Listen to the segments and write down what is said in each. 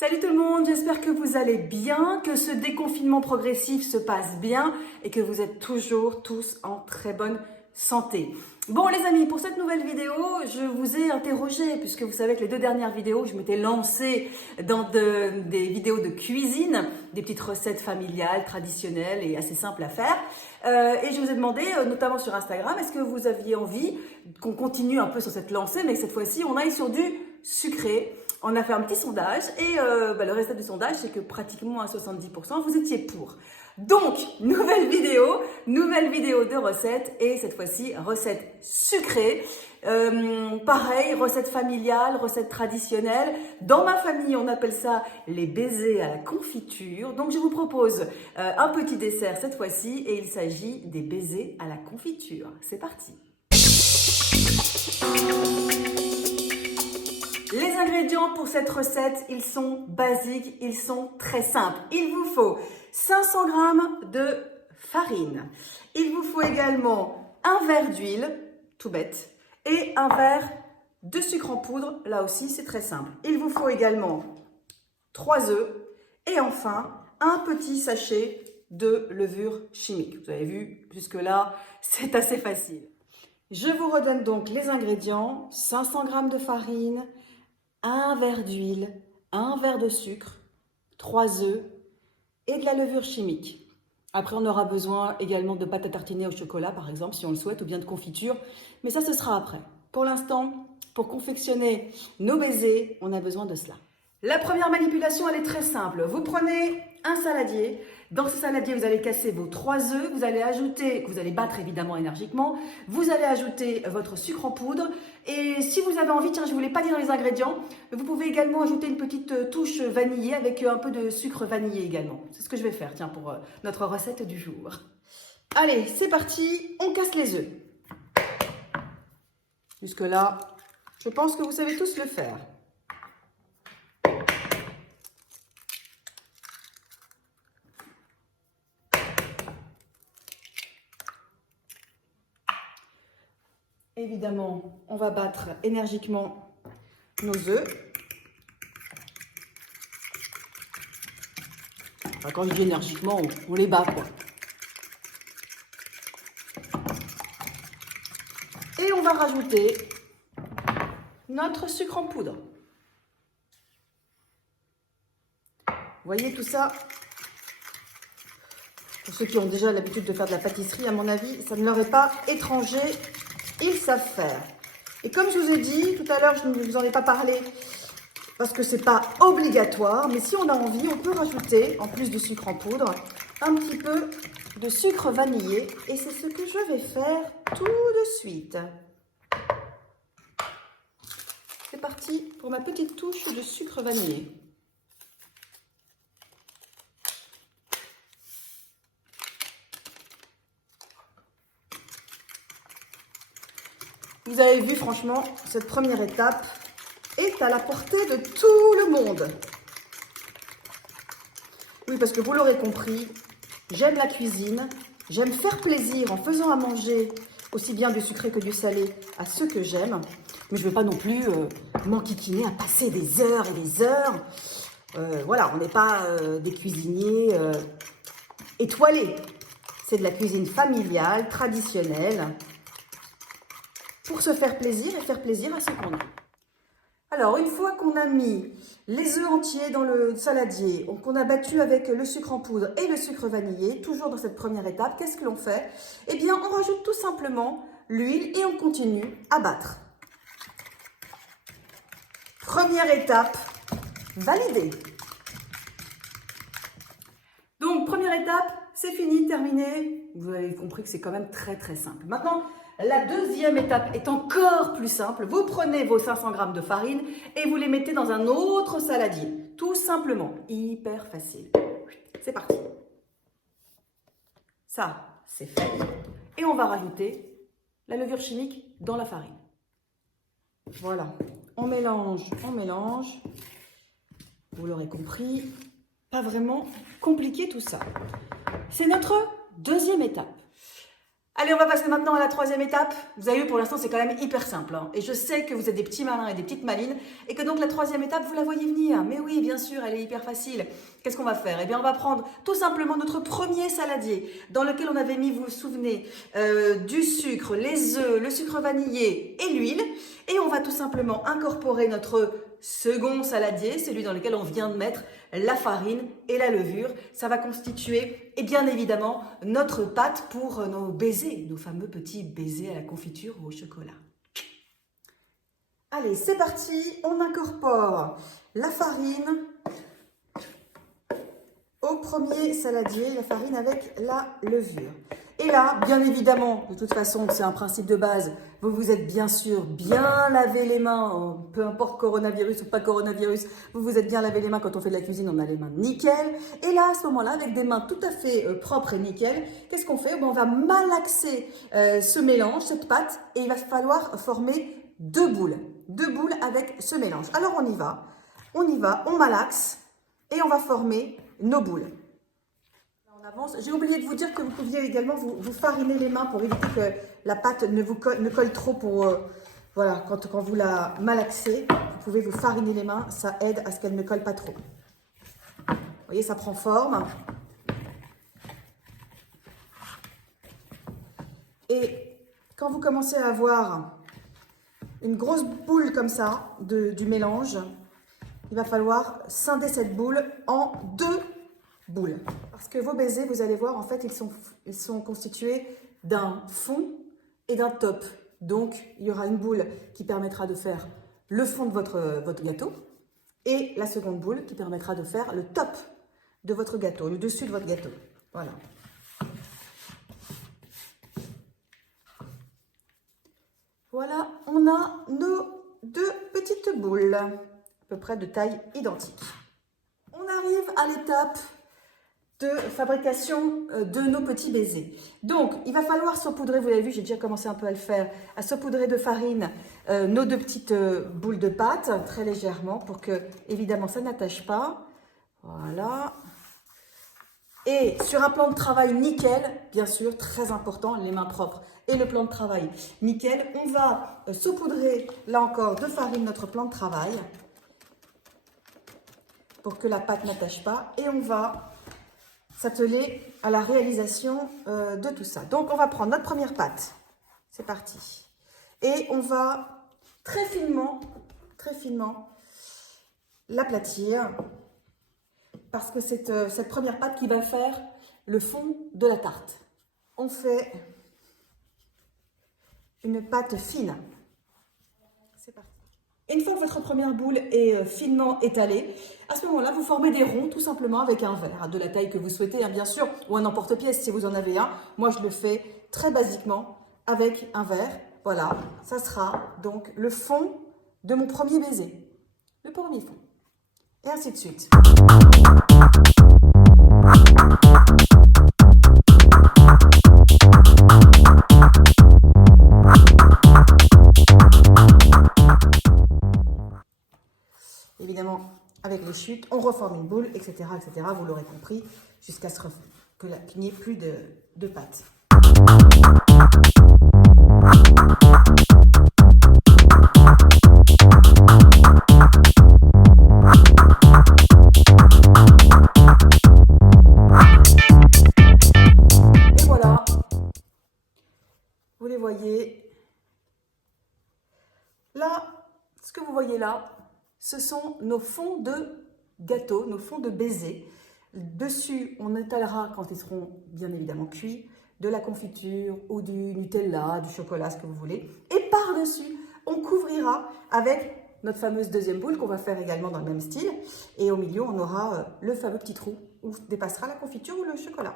Salut tout le monde, j'espère que vous allez bien, que ce déconfinement progressif se passe bien et que vous êtes toujours tous en très bonne santé. Bon les amis, pour cette nouvelle vidéo, je vous ai interrogé puisque vous savez que les deux dernières vidéos, je m'étais lancée dans des vidéos de cuisine, des petites recettes familiales, traditionnelles et assez simples à faire. Et je vous ai demandé, notamment sur Instagram, est-ce que vous aviez envie qu'on continue un peu sur cette lancée, mais que cette fois-ci, on aille sur du sucré. On a fait un petit sondage et le résultat du sondage, c'est que pratiquement à 70%, vous étiez pour. Donc, nouvelle vidéo de recettes et cette fois-ci, recette sucrée. Pareil, recette familiale, recette traditionnelle. Dans ma famille, on appelle ça les baisers à la confiture. Donc, je vous propose un petit dessert cette fois-ci et il s'agit des baisers à la confiture. C'est parti. Les ingrédients pour cette recette, ils sont basiques, ils sont très simples. Il vous faut 500 g de farine. Il vous faut également un verre d'huile, tout bête, et un verre de sucre en poudre. Là aussi, c'est très simple. Il vous faut également 3 œufs et enfin un petit sachet de levure chimique. Vous avez vu, jusque-là, c'est assez facile. Je vous redonne donc les ingrédients. 500 g de farine, un verre d'huile, un verre de sucre, 3 œufs et de la levure chimique. Après, on aura besoin également de pâte à tartiner au chocolat, par exemple, si on le souhaite, ou bien de confiture. Mais ça, ce sera après. Pour l'instant, pour confectionner nos baisers, on a besoin de cela. La première manipulation, elle est très simple. Vous prenez un saladier. Dans ce saladier, vous allez casser vos 3 œufs. Vous allez ajouter, vous allez battre évidemment énergiquement. Vous allez ajouter votre sucre en poudre. Et si vous avez envie, tiens, je ne vous l'ai pas dit dans les ingrédients, vous pouvez également ajouter une petite touche vanillée avec un peu de sucre vanillé également. C'est ce que je vais faire, tiens, pour notre recette du jour. Allez, c'est parti, on casse les œufs. Jusque-là, je pense que vous savez tous le faire. Évidemment, on va battre énergiquement nos œufs. Enfin, quand je dis énergiquement, on les bat, quoi. Et on va rajouter notre sucre en poudre. Vous voyez tout ça? Pour ceux qui ont déjà l'habitude de faire de la pâtisserie, à mon avis, ça ne leur est pas étranger. Ils savent faire. Et comme je vous ai dit, tout à l'heure, je ne vous en ai pas parlé parce que ce n'est pas obligatoire, mais si on a envie, on peut rajouter, en plus du sucre en poudre, un petit peu de sucre vanillé. Et c'est ce que je vais faire tout de suite. C'est parti pour ma petite touche de sucre vanillé. Vous avez vu, franchement, cette première étape est à la portée de tout le monde. Oui, parce que vous l'aurez compris, j'aime la cuisine, j'aime faire plaisir en faisant à manger aussi bien du sucré que du salé à ceux que j'aime. Mais je ne veux pas non plus m'enquiquiner à passer des heures et des heures. Voilà, on n'est pas des cuisiniers étoilés. C'est de la cuisine familiale, traditionnelle, pour se faire plaisir et faire plaisir à ceux qu'on aime. Alors, une fois qu'on a mis les œufs entiers dans le saladier, qu'on a battu avec le sucre en poudre et le sucre vanillé, toujours dans cette première étape, qu'est-ce que l'on fait? Eh bien, on rajoute tout simplement l'huile et on continue à battre. Première étape validée. Donc, première étape, c'est fini, terminé. Vous avez compris que c'est quand même très très simple. Maintenant, la deuxième étape est encore plus simple. Vous prenez vos 500 g de farine et vous les mettez dans un autre saladier. Tout simplement. Hyper facile. C'est parti. Ça, c'est fait. Et on va rajouter la levure chimique dans la farine. Voilà. On mélange, on mélange. Vous l'aurez compris, pas vraiment compliqué tout ça. C'est notre deuxième étape. Allez, on va passer maintenant à la troisième étape. Vous avez vu, pour l'instant, c'est quand même hyper simple. Hein. Et je sais que vous êtes des petits malins et des petites malines. Et que donc, la troisième étape, vous la voyez venir. Mais oui, bien sûr, elle est hyper facile. Qu'est-ce qu'on va faire? Eh bien, on va prendre tout simplement notre premier saladier, dans lequel on avait mis, vous vous souvenez, du sucre, les œufs, le sucre vanillé et l'huile. Et on va tout simplement incorporer notre second saladier, celui dans lequel on vient de mettre la farine et la levure. Ça va constituer, et bien évidemment, notre pâte pour nos baisers, nos fameux petits baisers à la confiture ou au chocolat. Allez, c'est parti, on incorpore la farine au premier saladier, la farine avec la levure. Et là, bien évidemment, de toute façon, c'est un principe de base, vous vous êtes bien sûr bien lavé les mains, peu importe coronavirus ou pas coronavirus, vous vous êtes bien lavé les mains quand on fait de la cuisine, on a les mains nickel. Et là, à ce moment-là, avec des mains tout à fait propres et nickel, qu'est-ce qu'on fait? On va malaxer ce mélange, cette pâte, et il va falloir former deux boules avec ce mélange. Alors on y va, on malaxe et on va former nos boules. J'ai oublié de vous dire que vous pouviez également vous fariner les mains pour éviter que la pâte ne colle trop voilà, quand vous la malaxez, vous pouvez vous fariner les mains, ça aide à ce qu'elle ne colle pas trop. Vous voyez, ça prend forme. Et quand vous commencez à avoir une grosse boule comme ça du mélange, il va falloir scinder cette boule en deux boules. Parce que vos baisers, vous allez voir, en fait, ils sont constitués d'un fond et d'un top. Donc, il y aura une boule qui permettra de faire le fond de votre gâteau et la seconde boule qui permettra de faire le top de votre gâteau, le dessus de votre gâteau. Voilà. Voilà, on a nos deux petites boules, à peu près de taille identique. On arrive à l'étape de fabrication de nos petits baisers. Donc, il va falloir saupoudrer, vous l'avez vu, j'ai déjà commencé un peu à le faire, à saupoudrer de farine nos deux petites boules de pâte, très légèrement, pour que, évidemment, ça n'attache pas. Voilà. Et sur un plan de travail nickel, bien sûr, très important, les mains propres et le plan de travail nickel, on va saupoudrer, là encore, de farine notre plan de travail pour que la pâte n'attache pas. Et on va s'atteler à la réalisation de tout ça. Donc, on va prendre notre première pâte. C'est parti. Et on va très finement l'aplatir parce que c'est cette première pâte qui va faire le fond de la tarte. On fait une pâte fine. C'est parti. Une fois que votre première boule est finement étalée, à ce moment-là, vous formez des ronds tout simplement avec un verre, de la taille que vous souhaitez, hein, bien sûr, ou un emporte-pièce si vous en avez un. Moi, je le fais très basiquement avec un verre. Voilà, ça sera donc le fond de mon premier baiser, le premier fond. Et ainsi de suite. Évidemment, avec les chutes, on reforme une boule, etc., etc. Vous l'aurez compris, jusqu'à ce qu'il n'y ait plus de pâte. Et voilà, vous les voyez. Là, ce que vous voyez là, ce sont nos fonds de gâteau, nos fonds de baisers. Dessus, on étalera, quand ils seront bien évidemment cuits, de la confiture ou du Nutella, du chocolat, ce que vous voulez. Et par-dessus, on couvrira avec notre fameuse deuxième boule qu'on va faire également dans le même style. Et au milieu, on aura le fameux petit trou où dépassera la confiture ou le chocolat.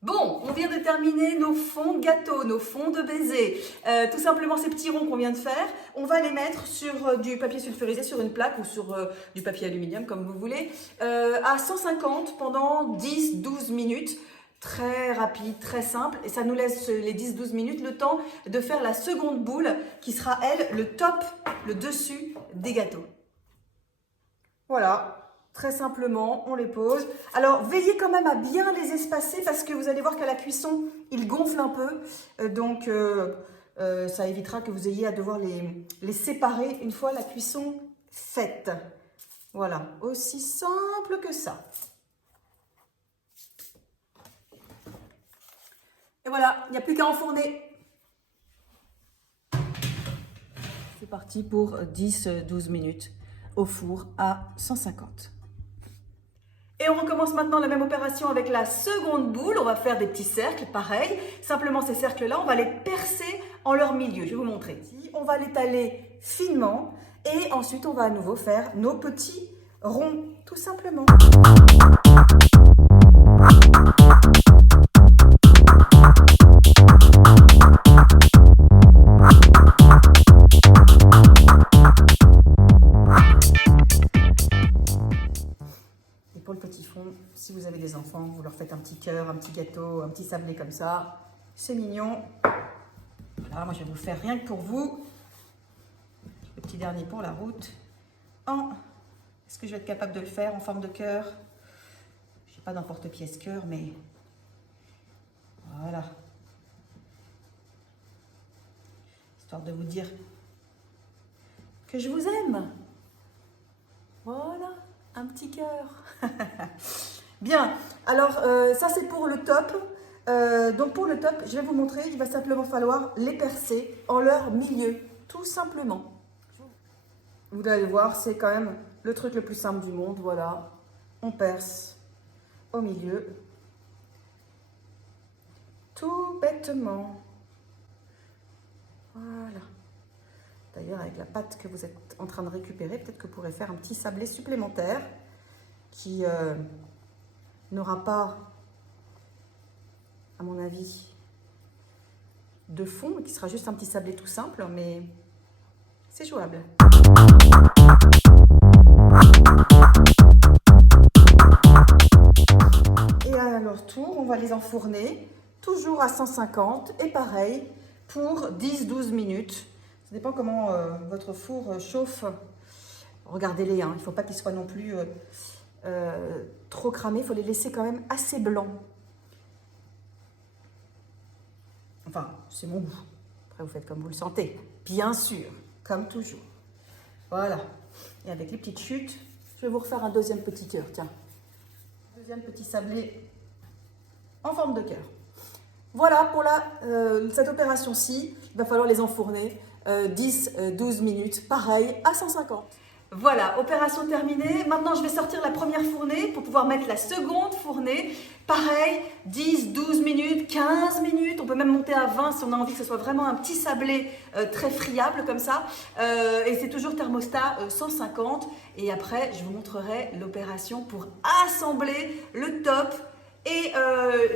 Bon, on vient de terminer nos fonds de gâteau, nos fonds de baiser. Tout simplement, ces petits ronds qu'on vient de faire, on va les mettre sur du papier sulfurisé, sur une plaque ou sur du papier aluminium, comme vous voulez, à 150 pendant 10-12 minutes. Très rapide, très simple. Et ça nous laisse les 10-12 minutes le temps de faire la seconde boule qui sera, elle, le top, le dessus des gâteaux. Voilà. Très simplement, on les pose. Alors, veillez quand même à bien les espacer parce que vous allez voir qu'à la cuisson, ils gonflent un peu. Donc, ça évitera que vous ayez à devoir les séparer une fois la cuisson faite. Voilà, aussi simple que ça. Et voilà, il n'y a plus qu'à enfourner. C'est parti pour 10-12 minutes au four à 150. Et on recommence maintenant la même opération avec la seconde boule. On va faire des petits cercles, pareil. Simplement, ces cercles-là, on va les percer en leur milieu. Je vais vous montrer. On va l'étaler finement et ensuite, on va à nouveau faire nos petits ronds, tout simplement. Pour le petit fond, si vous avez des enfants, vous leur faites un petit cœur, un petit gâteau, un petit sablé comme ça. C'est mignon. Voilà, moi je vais vous le faire rien que pour vous. Le petit dernier pour la route. Est-ce que je vais être capable de le faire en forme de cœur? Je n'ai pas d'emporte-pièce cœur, mais voilà. Histoire de vous dire que je vous aime. Voilà. Un petit cœur. Bien, alors ça c'est pour le top. Donc pour le top, je vais vous montrer, il va simplement falloir les percer en leur milieu, tout simplement. Vous allez voir, c'est quand même le truc le plus simple du monde. Voilà, on perce au milieu, tout bêtement. Voilà. D'ailleurs, avec la pâte que vous êtes en train de récupérer, peut-être que vous pourrez faire un petit sablé supplémentaire qui n'aura pas, à mon avis, de fond, qui sera juste un petit sablé tout simple, mais c'est jouable. Et à leur tour, on va les enfourner, toujours à 150, et pareil, pour 10-12 minutes. Ça dépend comment votre four chauffe. Regardez-les, hein. Il ne faut pas qu'ils soient non plus trop cramés. Il faut les laisser quand même assez blancs. Enfin, c'est mon goût. Après, vous faites comme vous le sentez. Bien sûr, comme toujours. Voilà. Et avec les petites chutes, je vais vous refaire un deuxième petit cœur. Tiens. Deuxième petit sablé en forme de cœur. Voilà pour cette opération-ci. Il va falloir les enfourner 10-12 minutes, pareil, à 150. Voilà, opération terminée. Maintenant, je vais sortir la première fournée pour pouvoir mettre la seconde fournée. Pareil, 10-12 minutes, 15 minutes. On peut même monter à 20 si on a envie que ce soit vraiment un petit sablé très friable comme ça. Et c'est toujours thermostat 150. Et après, je vous montrerai l'opération pour assembler le top et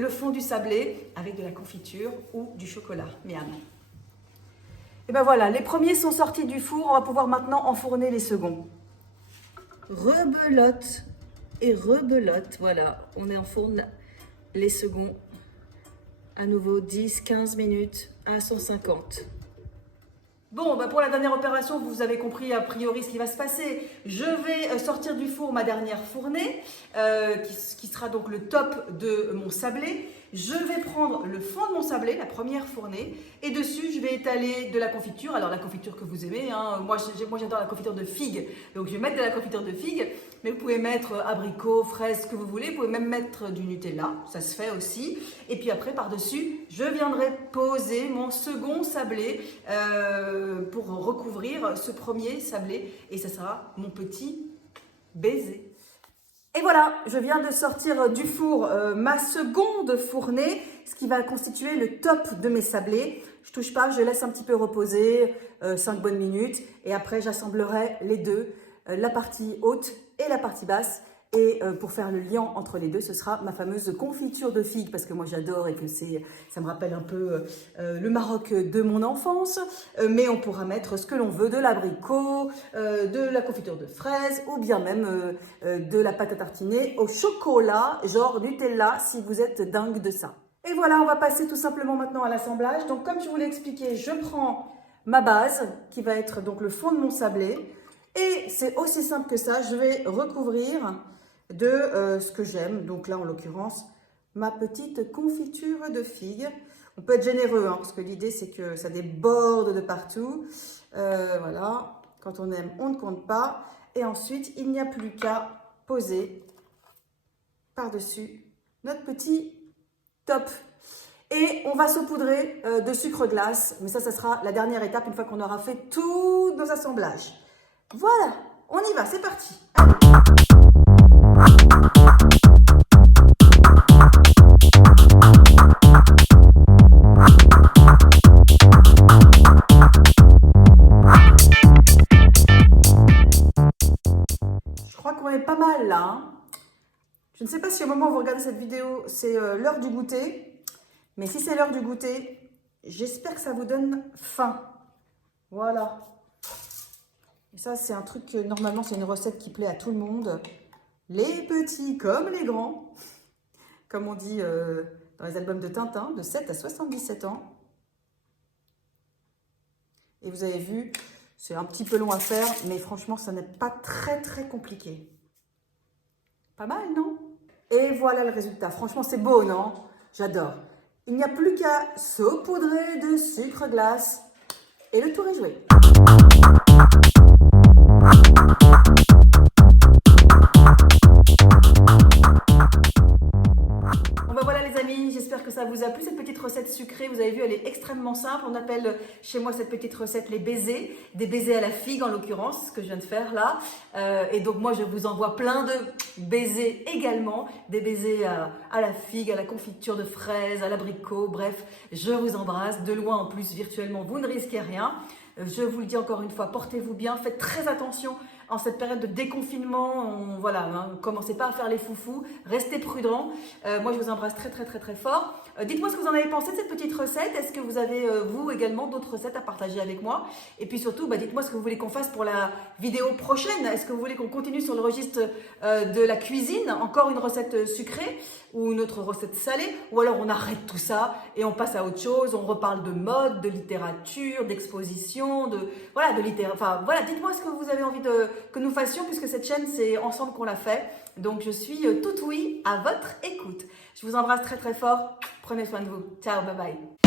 le fond du sablé avec de la confiture ou du chocolat. Miam. Et ben voilà, les premiers sont sortis du four. On va pouvoir maintenant enfourner les seconds. Rebelote et rebelote. Voilà, on enfourne les seconds. À nouveau 10-15 minutes à 150. Bon, bah pour la dernière opération, vous avez compris a priori ce qui va se passer. Je vais sortir du four ma dernière fournée, qui sera donc le top de mon sablé. Je vais prendre le fond de mon sablé, la première fournée, et dessus, je vais étaler de la confiture. Alors, la confiture que vous aimez, hein. Moi j'adore la confiture de figue, donc je vais mettre de la confiture de figue, mais vous pouvez mettre abricot, fraise, ce que vous voulez. Vous pouvez même mettre du Nutella, ça se fait aussi. Et puis après, par-dessus, je viendrai poser mon second sablé pour recouvrir ce premier sablé, et ça sera mon petit baiser. Et voilà, je viens de sortir du four ma seconde fournée, ce qui va constituer le top de mes sablés. Je touche pas, je laisse un petit peu reposer 5 bonnes minutes et après j'assemblerai les deux, la partie haute et la partie basse. Et pour faire le lien entre les deux, ce sera ma fameuse confiture de figues, parce que moi j'adore et que ça me rappelle un peu le Maroc de mon enfance. Mais on pourra mettre ce que l'on veut, de l'abricot, de la confiture de fraises, ou bien même de la pâte à tartiner au chocolat, genre Nutella, si vous êtes dingue de ça. Et voilà, on va passer tout simplement maintenant à l'assemblage. Donc comme je vous l'ai expliqué, je prends ma base, qui va être donc le fond de mon sablé. Et c'est aussi simple que ça, je vais recouvrir de ce que j'aime. Donc là, en l'occurrence, ma petite confiture de figues. On peut être généreux, hein, parce que l'idée, c'est que ça déborde de partout. Voilà, quand on aime, on ne compte pas. Et ensuite, il n'y a plus qu'à poser par-dessus notre petit top. Et on va saupoudrer de sucre glace. Mais ça sera la dernière étape une fois qu'on aura fait tous nos assemblages. Voilà, on y va, c'est parti. Je crois qu'on est pas mal là. Hein. Je ne sais pas si au moment où vous regardez cette vidéo, c'est l'heure du goûter. Mais si c'est l'heure du goûter, j'espère que ça vous donne faim. Voilà. Et ça, c'est un truc, normalement, c'est une recette qui plaît à tout le monde. Les petits comme les grands. Comme on dit dans les albums de Tintin, de 7 à 77 ans. Et vous avez vu, c'est un petit peu long à faire, mais franchement, ça n'est pas très, très compliqué. Pas mal, non? Et voilà le résultat. Franchement, c'est beau, non? J'adore. Il n'y a plus qu'à saupoudrer de sucre glace et le tour est joué. Bon ben voilà les amis, j'espère que ça vous a plu cette petite recette sucrée. Vous avez vu, elle est extrêmement simple. On appelle chez moi cette petite recette les baisers. Des baisers à la figue en l'occurrence, ce que je viens de faire là. Et donc moi je vous envoie plein de baisers également. Des baisers à la figue, à la confiture de fraises, à l'abricot. Bref, je vous embrasse. De loin en plus, virtuellement, vous ne risquez rien. Je vous le dis encore une fois, portez-vous bien, faites très attention en cette période de déconfinement. Voilà, hein, commencez pas à faire les foufous, restez prudents. Moi, je vous embrasse très très très très fort. Dites-moi ce que vous en avez pensé de cette petite recette. Est-ce que vous avez, vous également, d'autres recettes à partager avec moi? Et puis surtout, dites-moi ce que vous voulez qu'on fasse pour la vidéo prochaine. Est-ce que vous voulez qu'on continue sur le registre de la cuisine? Encore une recette sucrée ou une autre recette salée? Ou alors on arrête tout ça et on passe à autre chose. On reparle de mode, de littérature, d'exposition, de littérature. Enfin voilà, dites-moi ce que vous avez envie que nous fassions, puisque cette chaîne, c'est ensemble qu'on l'a fait. Donc je suis tout oui à votre écoute. Je vous embrasse très très fort. Prenez soin de vous. Ciao, bye bye.